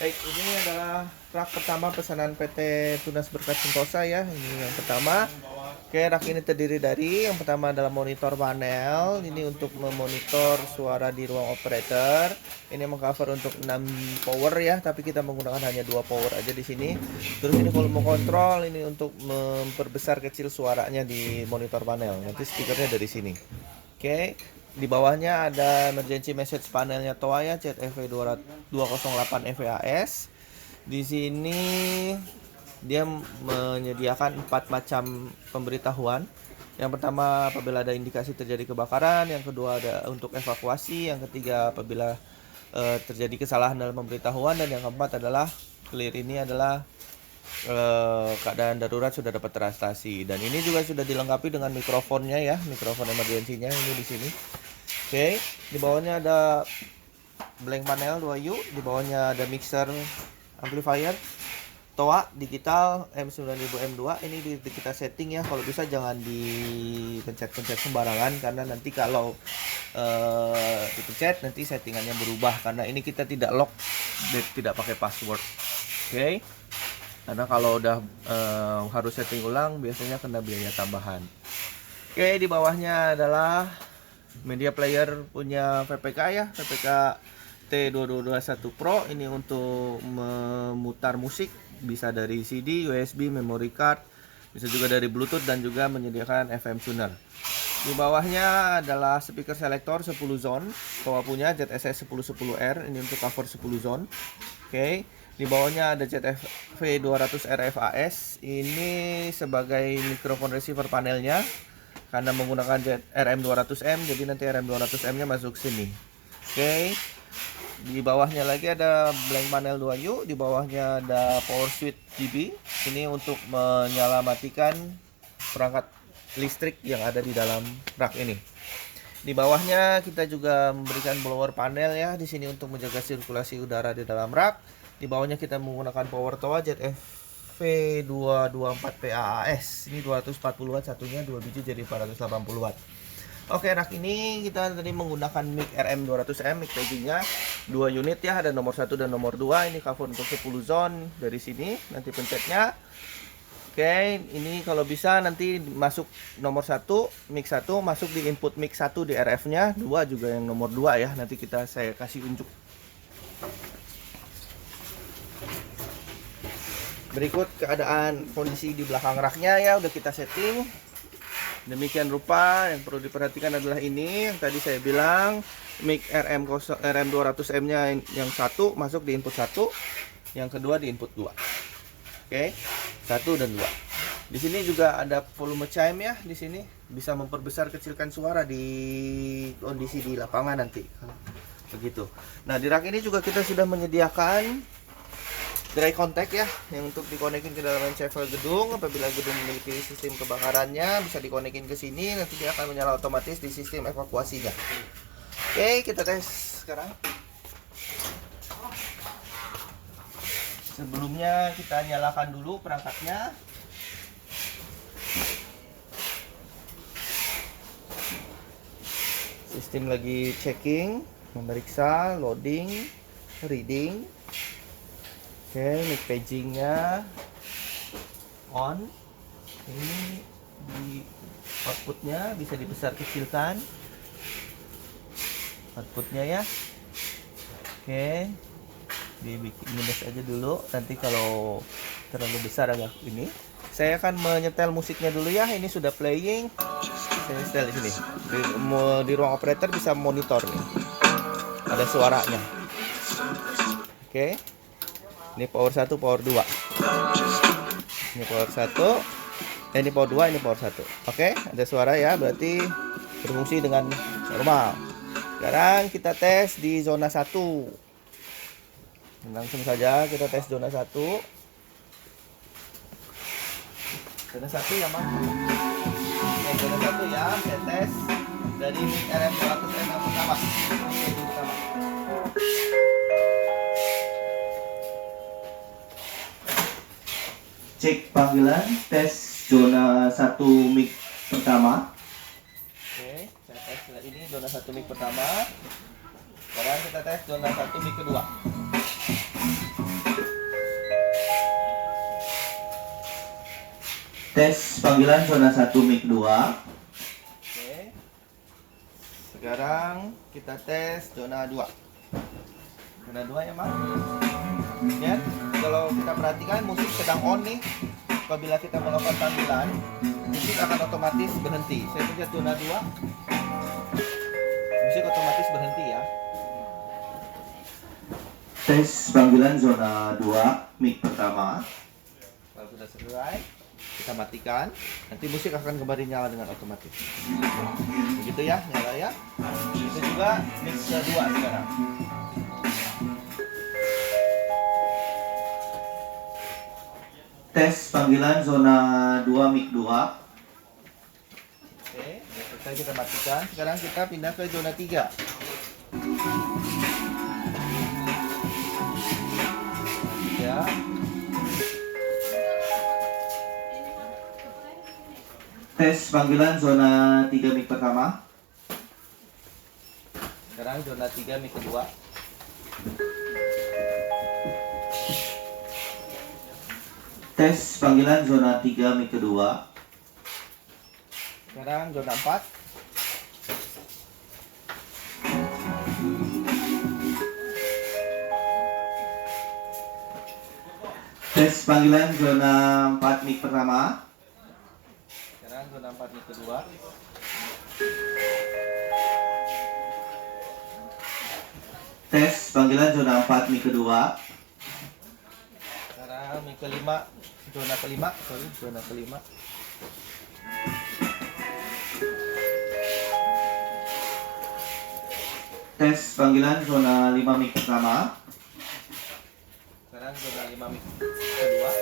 Baik, ini adalah rak pertama pesanan PT Tunas Berkat Sentosa ya. Ini yang pertama. Oke, rak ini terdiri dari yang pertama adalah monitor panel. Ini untuk memonitor suara di ruang operator. Ini mengcover untuk 6 power ya, tapi kita menggunakan hanya 2 power aja di sini. Terus ini volume control, ini untuk memperbesar kecil suaranya di monitor panel. Nanti speakernya dari sini. Oke, di bawahnya ada emergency message panelnya TOA ya, ZFV 208 FAS. Di sini dia menyediakan 4 macam pemberitahuan. Yang pertama apabila ada indikasi terjadi kebakaran, yang kedua ada untuk evakuasi, yang ketiga apabila terjadi kesalahan dalam pemberitahuan, dan yang keempat adalah clear ini adalah keadaan darurat sudah dapat teratasi. Dan ini juga sudah dilengkapi dengan mikrofonnya ya, mikrofon emergensinya ini di sini. Oke, di bawahnya ada blank panel 2U, di bawahnya ada mixer amplifier TOA digital M9000 M2. Ini kita setting ya, kalau bisa jangan dipencet-pencet sembarangan karena nanti kalau dipencet nanti settingannya berubah, karena ini kita tidak lock, tidak pakai password. Oke. Karena kalau udah harus setting ulang biasanya kena biaya tambahan. Oke, di bawahnya adalah media player punya VPK ya, VPK T2221 Pro. Ini untuk memutar musik, bisa dari CD, USB, memory card, bisa juga dari Bluetooth, dan juga menyediakan FM tuner. Di bawahnya adalah speaker selector 10 zone, TOA punya ZSS 1010R, ini untuk cover 10 zone. Oke. Di bawahnya ada ZFV 200 RFAS, ini sebagai mikrofon receiver panelnya karena menggunakan RM200M, jadi nanti RM200M nya masuk sini. Oke. Di bawahnya lagi ada blank panel 2U, di bawahnya ada power switch GB, ini untuk menyalamatikan perangkat listrik yang ada di dalam rak ini. Di bawahnya kita juga memberikan blower panel ya di sini untuk menjaga sirkulasi udara di dalam rak. Di bawahnya kita menggunakan power TOA ZFV 224 PAAS. Ini 240 watt satunya, 2 biji jadi 480 watt. Oke, rak ini kita tadi menggunakan mic RM200M, mic packagingnya 2 unit ya, ada nomor 1 dan nomor 2. Ini cover untuk 10 zone dari sini, nanti pencetnya. Oke, ini kalau bisa nanti masuk nomor 1, mic 1 masuk di input mic 1 di RF-nya, 2 juga yang nomor 2 ya. Nanti saya kasih unjuk. Berikut keadaan kondisi di belakang raknya ya, udah kita setting. Demikian rupa, yang perlu diperhatikan adalah ini yang tadi saya bilang, mic RM200M nya yang satu masuk di input 1, yang kedua di input 2. Oke, 1 dan 2. Di sini juga ada volume chime ya, di sini bisa memperbesar kecilkan suara di kondisi di lapangan nanti. Begitu. Nah, di rak ini juga kita sudah menyediakan dry contact ya, yang untuk dikonekin ke dalam encevel gedung. Apabila gedung memiliki sistem kebakarannya, bisa dikonekin ke sini, nanti dia akan menyala otomatis di sistem evakuasinya. Oke, kita tes sekarang. Sebelumnya kita nyalakan dulu perangkatnya. Sistem lagi checking, memeriksa, loading, reading. Oke, mic packagingnya on. Ini di outputnya bisa dibesar kecilkan outputnya ya. Oke, dibikin minus aja dulu, nanti kalau terlalu besar agak ini. Saya akan menyetel musiknya dulu ya. Ini sudah playing, saya setel di sini. Di ruang operator bisa monitor nih, ada suaranya. Oke. Ini power 1, power 2. Ini power 1. Ini power 2, ini power 1. Oke, ada suara ya, berarti berfungsi dengan normal. Sekarang kita tes di zona 1. Langsung saja kita tes zona 1. Zona 1 ya, Bang. Oke, zona 1 ya, saya tes dari RM200M yang pertama. Cek panggilan, tes zona 1 mic pertama. Oke, saya tes ini zona 1 mic pertama. Sekarang kita tes zona 1 mic kedua. Tes panggilan zona 1 mic 2. Oke. Sekarang kita tes zona 2. Zona 2 ya, Mas. Ya, kalau kita perhatikan musik sedang on nih. Apabila kita melakukan panggilan, musik akan otomatis berhenti. Saya pencet zona 2. Musik otomatis berhenti ya. Tes panggilan zona 2 mic pertama. Kalau sudah selesai, kita matikan. Nanti musik akan kembali nyala dengan otomatis. Begitu ya, nyala ya. Itu juga mic kedua sekarang. Tes panggilan zona 2 mic 2. Oke, selesai kita matikan. Sekarang kita pindah ke zona 3. Ya. Tes panggilan zona 3 mic pertama. Sekarang zona 3 mic kedua. Tes panggilan zona 3 mic kedua. Sekarang zona 4. Tes panggilan zona 4 mic pertama. Sekarang zona 4 mic kedua. Tes panggilan zona 4 mic kedua. Sekarang mic kelima. Zona kelima. Tes panggilan zona 5 mic pertama. Sekarang zona 5 mic kedua.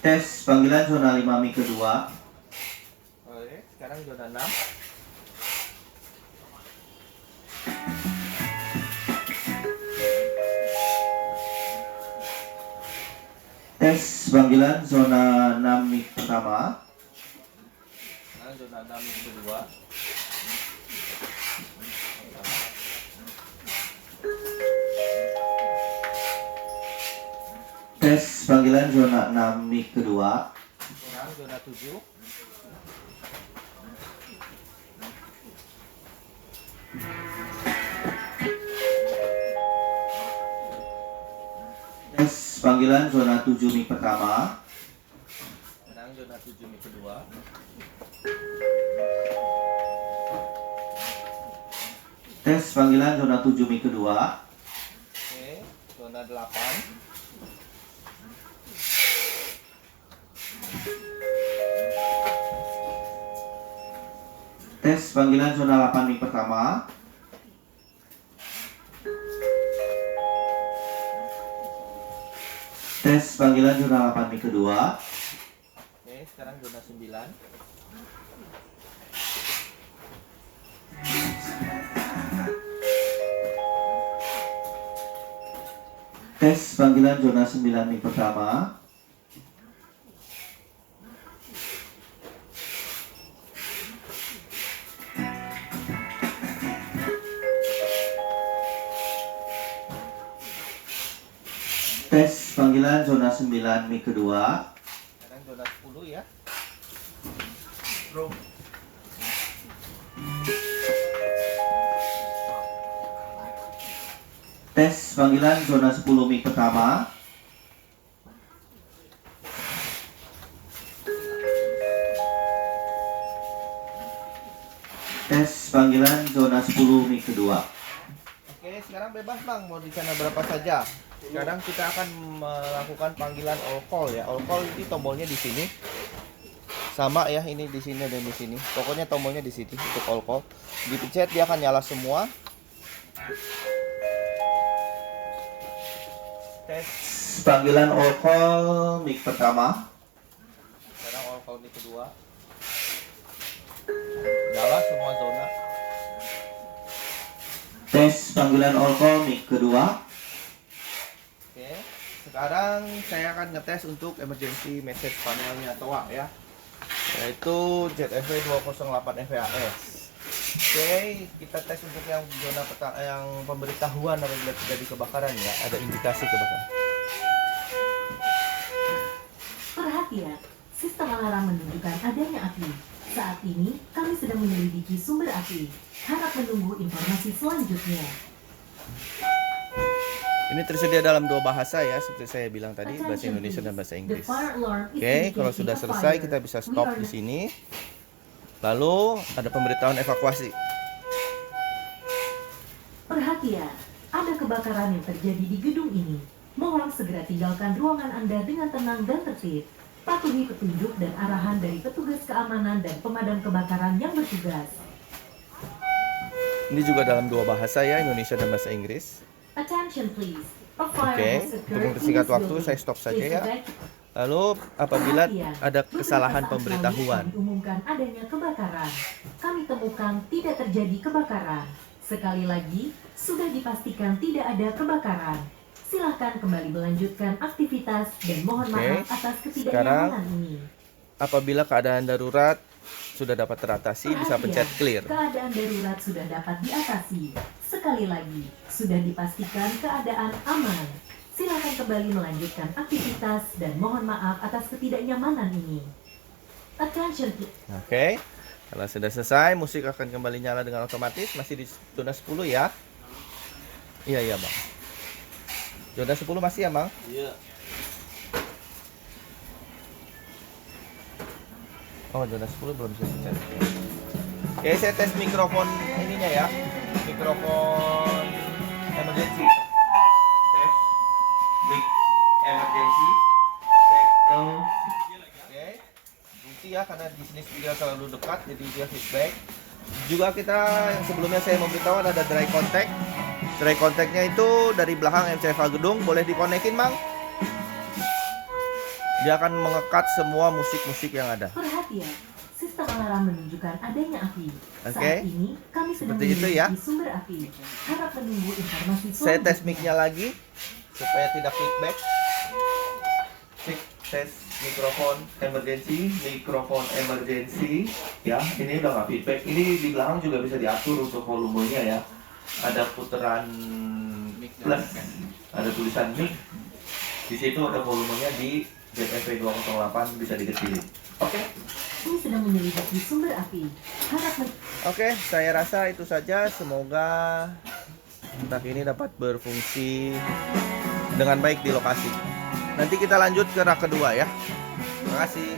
Tes panggilan zona 5 mic kedua. Oke, sekarang zona 6. Tes panggilan zona 6 mic pertama. Sekarang zona 6 mic kedua. Tes panggilan zona 6 mic kedua. Sekarang zona 7. Tes panggilan zona 7 mic pertama. Sekarang zona 7 mic kedua. Tes panggilan zona 7 mic kedua. Oke, zona 8. Tes panggilan zona 8 mic pertama. Tes panggilan zona 8 mic kedua. Oke, sekarang zona 9. Tes panggilan zona 9 mic pertama. Tes panggilan zona 9 mic kedua. Sekarang zona 10 ya. Bro. Tes panggilan zona 10 mic pertama. Tes panggilan zona 10 mic kedua. Oke, sekarang bebas Bang, mau di sana berapa saja. Sekarang kita akan melakukan panggilan all call ya. All call ini tombolnya di sini. Sama ya, ini di sini dan di sini. Pokoknya tombolnya di sini untuk all call. Dipencet dia akan nyala semua. Tes panggilan all call mic pertama. Sekarang all call mic kedua. Nyala semua zona. Tes panggilan all call mic kedua. Oke, sekarang saya akan ngetes untuk emergency message panelnya TOA ya, yaitu ZFW 208 FAS. Oke, kita tes untuk yang zona yang pemberitahuan apabila terjadi kebakaran ya, ada indikasi kebakaran. Perhatian, sistem alarm menunjukkan adanya api. Saat ini, kami sedang menyelidiki sumber api. Harap menunggu informasi selanjutnya. Ini tersedia dalam dua bahasa ya, seperti saya bilang tadi, bahasa Indonesia dan bahasa Inggris. Oke, kalau sudah selesai kita bisa stop di sini. Lalu ada pemberitahuan evakuasi. Perhatian, ada kebakaran yang terjadi di gedung ini. Mohon segera tinggalkan ruangan Anda dengan tenang dan tertib. Patuhi petunjuk dan arahan dari petugas keamanan dan pemadam kebakaran yang bertugas. Ini juga dalam dua bahasa ya, Indonesia dan bahasa Inggris. Attention please. Oke, untuk mempersingkat waktu saya stop saja ya. Lalu apabila ada kesalahan pemberitahuan. Kami umumkan adanya kebakaran. Kami temukan tidak terjadi kebakaran. Sekali lagi, sudah dipastikan tidak ada kebakaran. Silahkan kembali melanjutkan aktivitas dan mohon maaf atas ketidaknyamanan ini. Apabila keadaan darurat sudah dapat teratasi, bisa pencet clear. Keadaan darurat sudah dapat diatasi. Sekali lagi, sudah dipastikan keadaan aman. Silakan kembali melanjutkan aktivitas dan mohon maaf atas ketidaknyamanan ini. Attention. Oke. Kalau sudah selesai, musik akan kembali nyala dengan otomatis. Masih di zona 10 ya. Iya, Bang. Zona 10 masih ya, Bang? Iya. Oh, zona 10 belum bisa dicek. Oke, saya tes mikrofon ininya ya. Mikrofon emergency. Tes mic emergency. Cek low. Oke. Fungsi ya karena di sini dia terlalu dekat jadi dia feedback. Juga kita yang sebelumnya saya memberitahu ada dry contact. Dry contactnya itu dari belakang MCFA gedung, boleh dikonekin, Bang. Dia akan mengekat semua musik-musik yang ada. Perhatian, sistem alarm menunjukkan adanya api. Oke. Saat ini kami sedang Seperti itu ya. menyelidiki sumber api. Harap menunggu informasi Saya tes selanjutnya. mic-nya lagi supaya tidak feedback. Cek tes mikrofon emergency ya. Ini udah nggak feedback. Ini di belakang juga bisa diatur untuk volumenya ya. Ada putaran plus, ada tulisan mic. Di situ ada volumenya di ZFP 208 bisa dikecilin. Oke. Kami sedang menyelidiki sumber api. Harap Oke, saya rasa itu saja. Semoga kontak ini dapat berfungsi dengan baik di lokasi. Nanti kita lanjut ke rak kedua ya. Terima kasih.